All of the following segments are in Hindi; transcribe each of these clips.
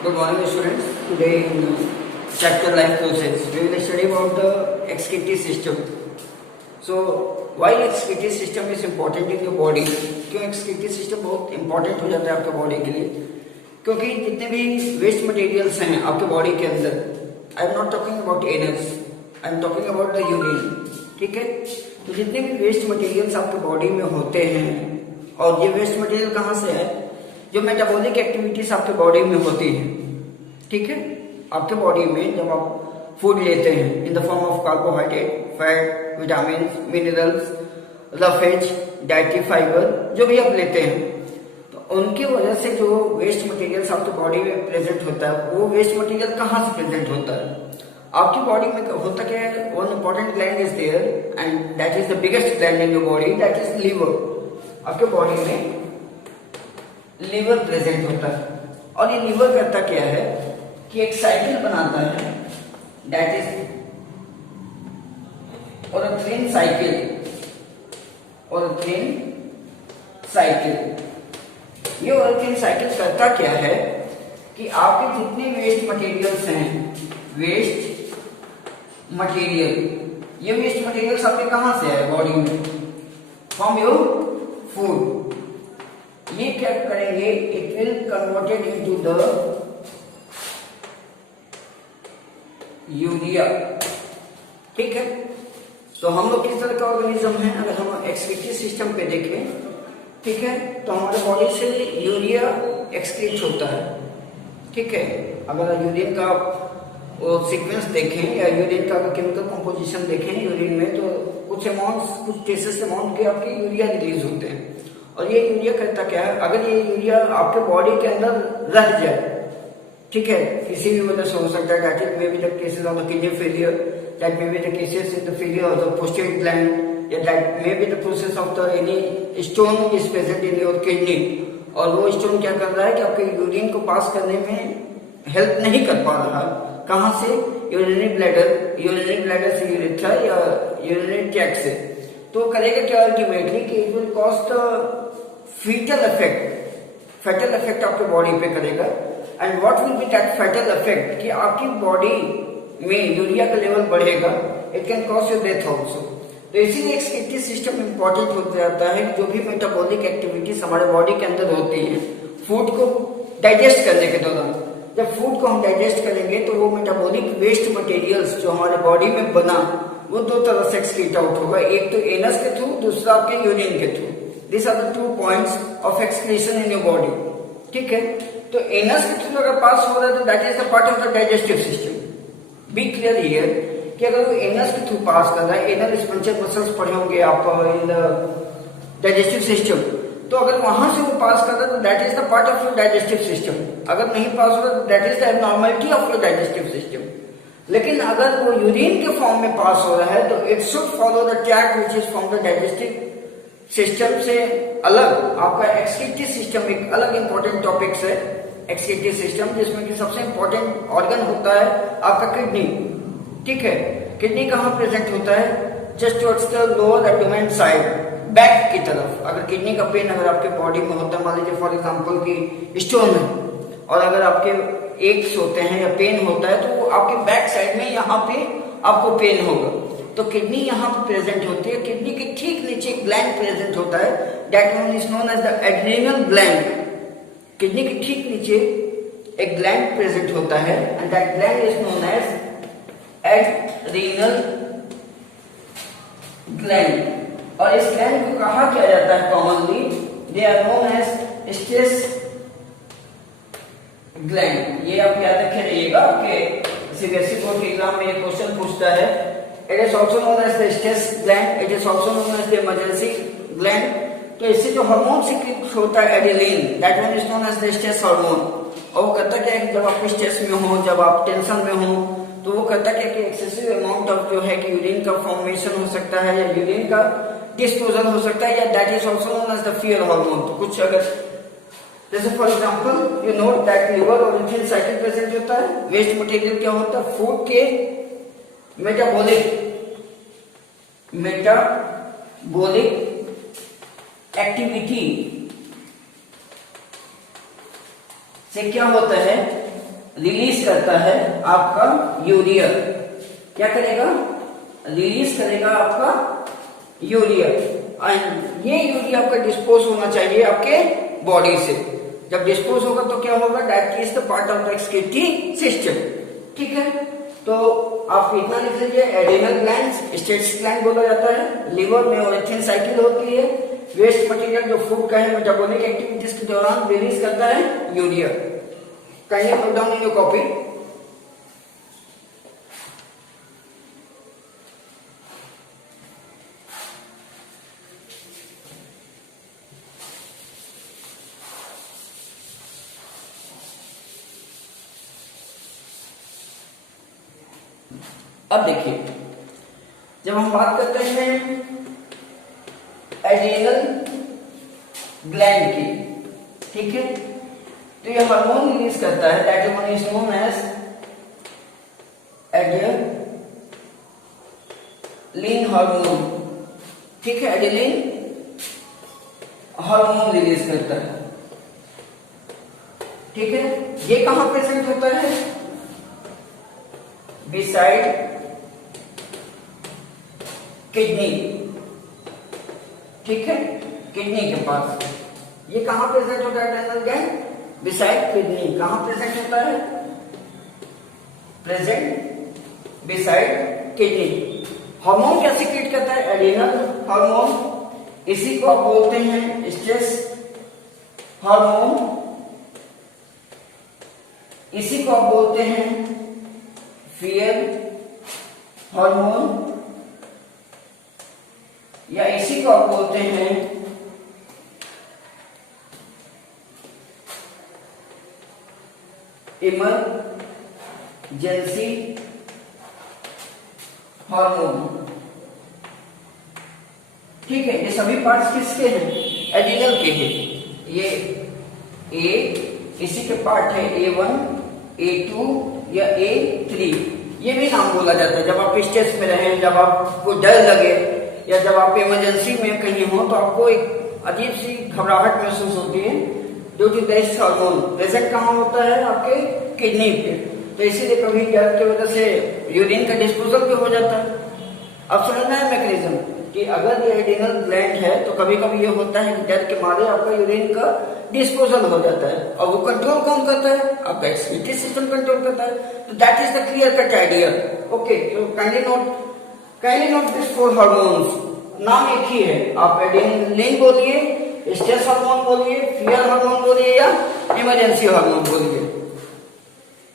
Good morning, students. Today in chapter life process, we will study about the excretory system. So, why excretory system is important in your body? क्यों excretory system बहुत important हो जाता है आपके बॉडी के लिए? क्योंकि जितने भी वेस्ट मटेरियल्स हैं आपके बॉडी के अंदर, I am not talking about anus, I am talking about the urine. ठीक है, तो जितने भी वेस्ट मटेरियल्स आपके बॉडी में होते हैं, और ये वेस्ट मटेरियल कहाँ से है? जो मेटाबॉलिक एक्टिविटीज आपके बॉडी में होती है. ठीक है, आपके बॉडी में जब आप फूड लेते हैं in the form of carbohydrate, fat, vitamin, minerals, roughage, dietary fibre, जो भी आप लेते हैं, तो उनकी वजह से जो वेस्ट मटेरियल्स आपके बॉडी में प्रेजेंट होता है, वो वेस्ट मटेरियल कहाँ से प्रेजेंट होता है? आपकी बॉडी में होता क्या है? One important gland is there and that is the biggest gland in your body, that is liver. आपके बॉडी में लीवर प्रेजेंट होता है, और ये लीवर करता क्या है कि एक साइकिल बनाता है, दैट इज ऑरेथ्रिन साइकिल. ऑरेथ्रिन साइकिल, ये ऑरेथ्रिन साइकिल करता क्या है कि आपके जितने वेस्ट मटेरियल्स हैं, वेस्ट मटेरियल, ये वेस्ट मटेरियल्स आपके कहां से है बॉडी में? From your food. ये क्या करेंगे? It will converted into the urea. ठीक है, तो हम लोग किस तरह का ऑर्गेनिज्म है? अगर हम एक्सक्रीटरी सिस्टम पे देखें, ठीक है, तो हमारे बॉडी से यूरिया एक्सक्रीट होता है. ठीक है, अगर यूरिन का वो सीक्वेंस देखें या यूरिन का केमिकल कंपोजिशन देखें यूरिन में, तो कुछ अमाउंट, कुछ ट्रेसेस अमाउंट के आपके यूरिया रिलीज होते हैं. और ये यूरिया करता क्या है? अगर ये यूरिया आपके बॉडी के अंदर रह जाए, ठीक है, किसी भी वजह से हो सकता है, that is may be the cases of the kidney failure, that may be the cases in the failure of the prostate gland, या that may be the process of the any stone is present in your kidney. और वो स्टोन क्या कर रहा है कि आपके यूरिन को पास करने में हेल्प नहीं कर पा रहा. कहां से? यूरिनरी ब्लैडर से यूरेथ्रा या यूरिनरी ट्रैक्ट से. तो करेगा क्या अल्टीमेटली कि it will cause the fetal effect आपके बॉडी पे करेगा. And what will be that fatal effect कि आपकी बॉडी में यूरिया का लेवल बढ़ेगा. It can cause your death also. तो इसीलिए एक्सक्रीटरी सिस्टम इंपॉर्टेंट हो जाता है कि जो भी मेटाबॉलिक एक्टिविटीज हमारे बॉडी के अंदर होती है, फूड को डाइजेस्ट करने के दौरान, जब फूड को हम डाइजेस्ट करेंगे तो वो मेटाबॉलिक वेस्ट मटेरियल्स जो हमारे बॉडी में बना, वो दो तरह से एक्सक्रीट आउट होगा. एक तो एनस के थ्रू, दूसरा आपके यूरिन के थ्रू. This are the 2 points of excretion in your body. ठीक है, तो एनस के थ्रू अगर पास हो रहा है तो that is the part of the digestive system. Be clear here कि अगर वो एनस के थ्रू पास कर रहा है, एनल स्पंचर मसल्स पढ़े होंगे आप इन द डाइजेस्टिव सिस्टम, तो अगर वहां से वो पास कर रहा है तो that is the part of your digestive system. अगर नहीं पास हो रहा तो that is the abnormality of your digestive system. लेकिन अगर वो यूरिन के फॉर्म में पास हो रहा है तो it should follow the track which is from the digestive system से अलग. आपका एक्सक्रीटरी सिस्टम एक अलग इंपॉर्टेंट टॉपिक है. एक्सक्रीटरी सिस्टम जिसमें कि सबसे इंपॉर्टेंट ऑर्गन होता है आपका किडनी. ठीक है, किडनी कहाँ प्रेजेंट होता है? Just towards the lower abdomen side, back की तरफ. अगर किडनी का पेन अगर आपके बॉडी में होता है, मान लीजिए फॉर एग्जांपल की स्टोन है, और अगर आपके एक्स होते हैं या पेन होता है, तो वो आपके बैक साइड में यहाँ पे आपको पेन होगा. तो किडनी यहाँ पे प्रेजेंट होती है. किडनी के ठीक नीचे एक ग्लैंड प्रेजेंट होता है, that one is known as the adrenal gland. Kidney के ठीक नीचे एक ग्लैंड प्रेजेंट होता है and that gland is known as adrenal gland. और इस ग्लैंड को कहा किया जाता है commonly, they are known as stress gland. ये आप याद रखे रहिएगा कि सीबीएसई बोर्ड के एग्जाम में ये क्वेश्चन पूछता है. It is also known as the stress gland, it is also known as the emergency gland. तो इससे जो हार्मोन सीक्रेट होता है adrenaline, that one is known as the stress hormone. और वो कहता क्या है कि जब आप स्ट्रेस में हो, जब आप टेंशन में हो, तो वो कहता क्या कि एक्सेसिव अमाउंट ऑफ जो है कि यूरिन का फॉर्मेशन हो सकता है, या यूरिन का डिस्पोजल हो सकता है, या that is also known as the fear hormone. तो कुछ अगर जैसे for example you note that liver और इंटेन साइकिल प्रेजेंट होता है. वेस्ट मटेरियल क्या होता है? फूड के मेटाबॉलिक एक्टिविटी से क्या होता है रिलीज करता है आपका यूरिया। क्या करेगा? रिलीज करेगा आपका यूरिया। एंड ये यूरिया आपका डिस्पोज होना चाहिए आपके बॉडी से। जब डिस्पोज होगा तो क्या होगा? That is the part of the excretory system. ठीक है, तो आप इतना लिख लीजिए, एड्रिनल ग्लैंड्स, स्टेट्स ग्लैंड बोला जाता है। लिवर में ओलेथिन साइकिल होती है। वेस्ट मटेरियल जो फूड का है मेटाबॉलिक एक्टिविटीज के दौरान रिलीज करता है urea. Kindly note down in your copy. अब देखिए, जब हम बात करते हैं एड्रिनल ग्लैंड की, ठीक है, तो ये हार्मोन रिलीज करता है, that one is known as adrenaline hormone. ठीक है, एड्रेनलिन हार्मोन रिलीज करता है। ठीक है, ये कहां प्रेजेंट होता है? Beside kidney. ठीक है, किडनी के पास। ये कहां प्रेजेंट होता है एड्रिनल ग्लैंड? Beside kidney. कहां प्रेजेंट होता है? Present beside kidney. हार्मोन क्या सीक्रेट करता है? Adrenal hormone. इसी को आप बोलते हैं स्ट्रेस हार्मोन। इसी को आप बोलते हैं फियर हार्मोन, या इसी को आप बोलते हैं इमरजेंसी हार्मोन। ठीक है, ये सभी पार्ट्स किसके हैं? एड्रिनल के हैं। ये ए, इसी के पार्ट है A1, A2 या A3। ये भी नाम बोला जाता है। जब आप स्ट्रेस में रहें, जब आपको डर लगे, या जब आप इमरजेंसी में कहीं हो, तो आपको एक अजीब सी घबराहट महसूस होती है, जो कि दिस हार्मोन प्रेजेंट कहाँ होता है? आपके किडनी पे। तो इसीलिए कभी डर की वजह से यूरिन का डिस्पोजल भी हो जाता है। अब समझना है मैकेनिज्म कि अगर ये एड्रिनल ग्लैंड है तो कभी कभी ये होता है कि डर के मारे आपका यूरिन का डिस्पोजल हो जाता है। और वो कंट्रोल कौन करता है? आपका एक्सक्रीटरी सिस्टम कंट्रोल करता है। तो that is the clear cut idea. Okay, तो kindly note this four hormones. नाम एक ही है, आप एड्रिनलिन बोलिए, स्ट्रेस हार्मोन बोलिए, फियर हार्मोन बोलिए, या इमरजेंसी हार्मोन बोलिए।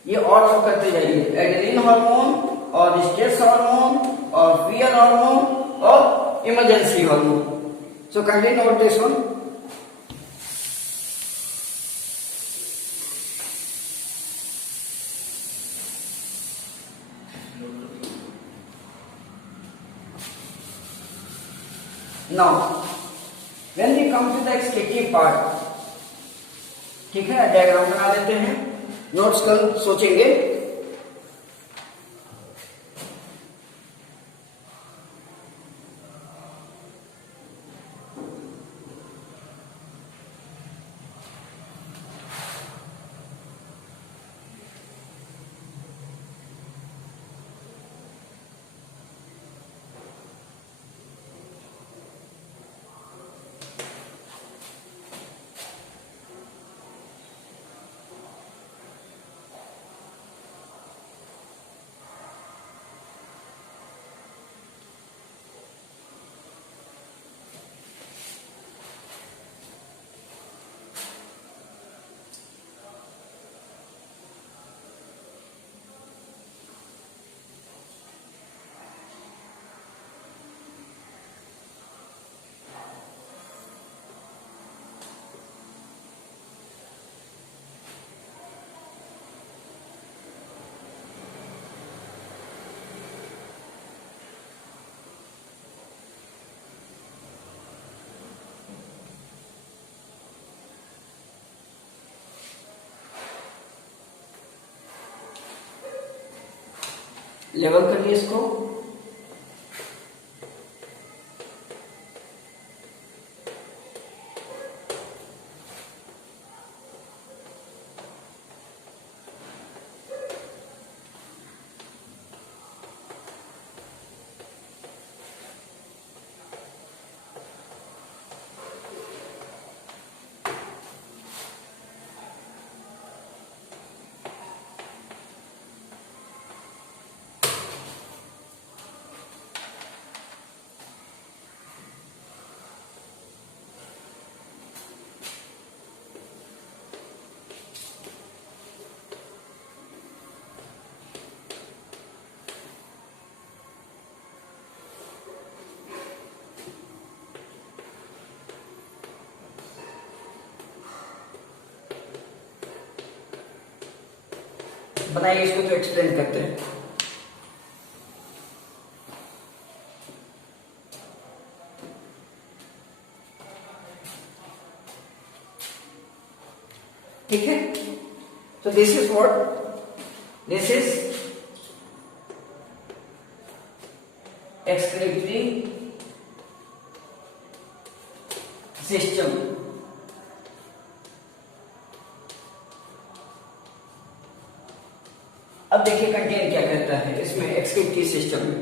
ये और सब करते जाइए, एड्रिनलिन हार्मोन और स्ट्रेस हार्मोन और फियर हार्मोन और emergency hormone. So kindly note this one. Now, when we come to the excretive part, ठीक है, डायग्राम बना लेते हैं, नोट्स कल सोचेंगे। लेवल करिए इसको। बनाइए इसको तो एक्सप्लेन करते हैं। ठीक है, तो this is what, this is excretory system. अब देखिए कंटेन क्या कहता है इसमें एक्सक्रीटरी सिस्टम में।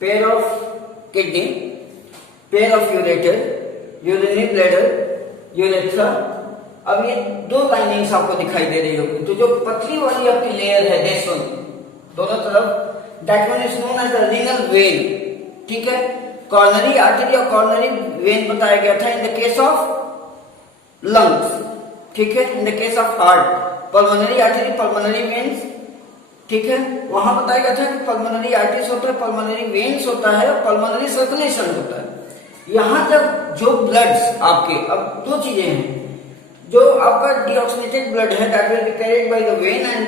Pair of kidney, pair of ureter, urinary bladder, urethra. अब ये दो लाइनिंग्स आपको दिखाई दे रही होगी, तो जो पतली वाली आपकी लेयर है दिस वन दोनों तरफ, that one is known as the renal vein. ठीक है, कॉर्नरी आर्टरी और कॉर्नरी वेन बताया गया था in the case of lungs. ठीक है, in the case of heart pulmonary artery, pulmonary veins. ठीक है, वहां बताया गया था कि पल्मोनरी आर्टरीज होता है, पल्मोनरी वेन्स होता है और पल्मोनरी सर्कुलेशन होता है। यहां जब जो ब्लड्स आपके, अब दो चीजें हैं, जो आपका डीऑक्सीनेटेड ब्लड है that will be carried by the when and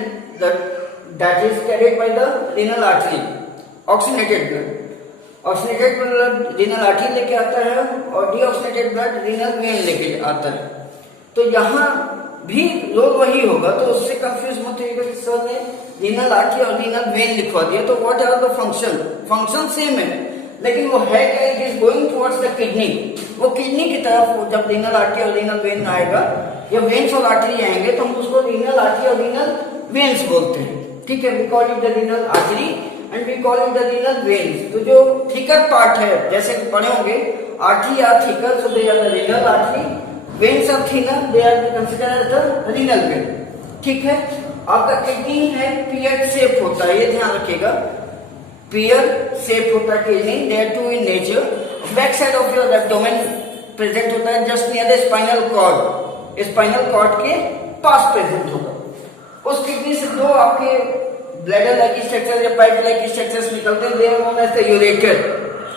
that is carried by the renal artery. Oxygenated blood, oxygenated blood renal artery लेके आता है और डीऑक्सीनेटेड ब्लड रीनल वेन लेके आता है। तो यहाँ भी रोल वही होगा, तो उससे कंफ्यूज मत होइएगा कि सर ने रीनल आर्टरी और रीनल वेन लिखवा दिया, तो what are the function, function same है, लेकिन वो है क्या, it is going towards the kidney. वो किडनी की तरफ जब रीनल आर्टरी और रीनल वेन आएगा या वेन्स और आर्टरी आएंगे तो हम उसको रीनल आर्टरी और रीनल वेन्स बोलते हैं। ठीक है, we call it the renal artery and we call it the renal veins. तो जो थिकर पार्ट है, जैसे पढ़े होंगे artery are thicker, so they are the renal artery, veins are thinner, they are considered as the renal vein. ठीक है, आपका किडनी है पियर शेप होता है, ये ध्यान रखिएगा, पियर शेप होता है kidney, they are two in nature. Back side of your abdomen present होता है just near the spinal cord, spinal cord के पास प्रेजेंट होगा। उस किडनी से दो आपके ब्लैडर लाइक स्ट्रक्चर या पाइप लाइक स्ट्रक्चर्स निकलते हैं, they are known as the ureter.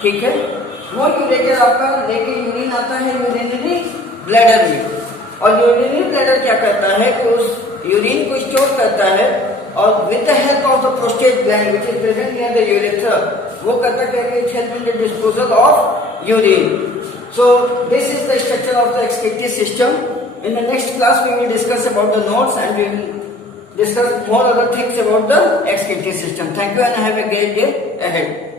ठीक है, वो यूरेटर आपका लेके यूरिन आता है यूरिनरी ब्लैडर में, और यूरिनरी ब्लैडर क्या करता है कि उस यूरिन को स्टोर करता है और with the help of the prostate gland which is present near the urethra, वो करता है कि it help in the disposal of urine. So this is the structure of the excretory system. In the next class we will discuss about the nodes and we will discuss more other things about the excretory system. Thank you and have a great day ahead.